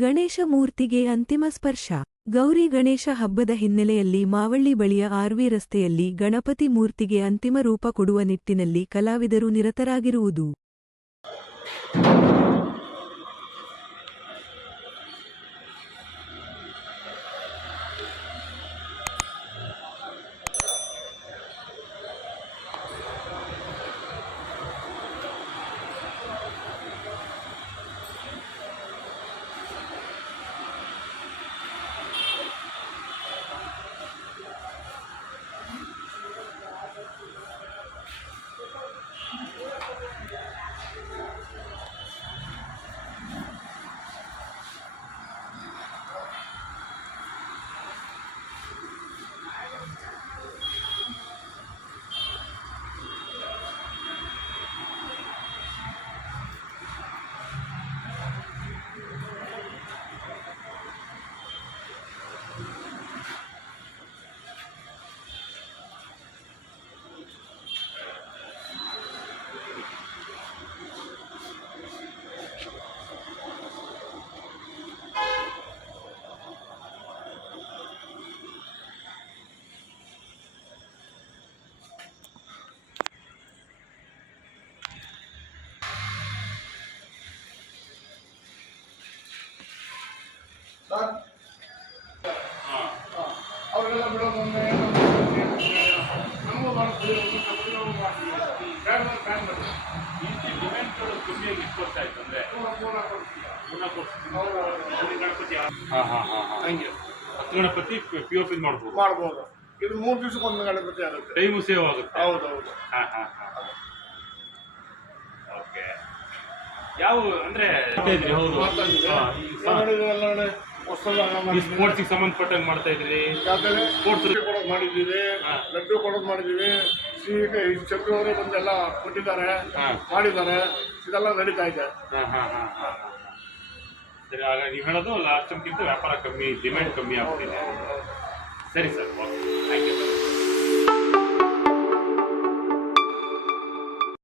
ಗಣೇಶ ಮೂರ್ತಿಗೆ ಅಂತಿಮ ಸ್ಪರ್ಶ. ಗೌರಿ ಗಣೇಶ ಹಬ್ಬದ ಹಿನ್ನೆಲೆಯಲ್ಲಿ ಮಾವಳ್ಳಿ ಬಳಿಯ ಆರ್ವಿ ರಸ್ತೆಯಲ್ಲಿ ಗಣಪತಿ ಮೂರ್ತಿಗೆ ಅಂತಿಮ ರೂಪ ಕೊಡುವ ನಿಟ್ಟಿನಲ್ಲಿ ಕಲಾವಿದರು ನಿರತರಾಗಿರುವುದು. ಅವರೆಲ್ಲ ಬಿಡೋದೊಂದೇ ನಮಗೂ ಮಾಡ್ತೀವಿ ಈ ಡಿಮ್ಯಾಂಡ್ಗಳು ಕಮ್ಮಿಯಾಗಿ ಆಯ್ತು ಅಂದ್ರೆ ಪೂರ್ಣ ಕೊಡ್ತೀವಿ ಗಣಪತಿ ಹಾಂ ಹಾಂ ಹಾಂ ಹಂಗೆ ಹತ್ತು ಗಣಪತಿ ಪಿ ಒ ಪಿ ಮಾಡ್ಬೋದು ಮಾಡ್ಬೋದು ಇದು ಮೂರು ದಿವಸಕ್ಕೊಂದು ಗಣಪತಿ ಆಗುತ್ತೆ ಟೈಮು ಸೇವ್ ಆಗುತ್ತೆ ಹೌದು. ಹೌದು. ಹಾಂ ಹಾಂ ಹಾಂ ಓಕೆ ಯಾವ ಅಂದ್ರೆ ಹೌದು. ಈ ಸ- ಸ್ಪೋರ್ಟ್ಸಿಗೆ ಸಂಬಂಧಪಟ್ಟಂಗೆ ಮಾಡ್ತಾ ಇದ್ರಿ? ಯಾಕಂದ್ರೆ ಸ್ಪೋರ್ಟ್ಸ್ ಕೊಡೋದು ಮಾಡಿದ್ದೀವಿ. ಲಡ್ಡು ಕೊಡೋದು ಮಾಡಿದ್ದೀವಿ ಸಿಹಿ ಚಂದ್ರು ಅವರೇ ಬಂದೆಲ್ಲ ಕೊಟ್ಟಿದ್ದಾರೆ. ಮಾಡಿದ್ದಾರೆ ಇದೆಲ್ಲ ನಡೀತಾ ಇದೆ. ಹಾಂ ಹಾಂ ಹಾಂ ಹಾಂ ಸರಿ ಆಗ ನೀವು ಹೇಳೋದು ಲಾಸ್ಟ್ ಟೈಮ್ಗಿಂತ ವ್ಯಾಪಾರ ಕಮ್ಮಿ ಡಿಮ್ಯಾಂಡ್ ಕಮ್ಮಿ ಆಗ್ತಿದೆ. ಸರಿ ಸರ್ ಓಕೆ. Thank you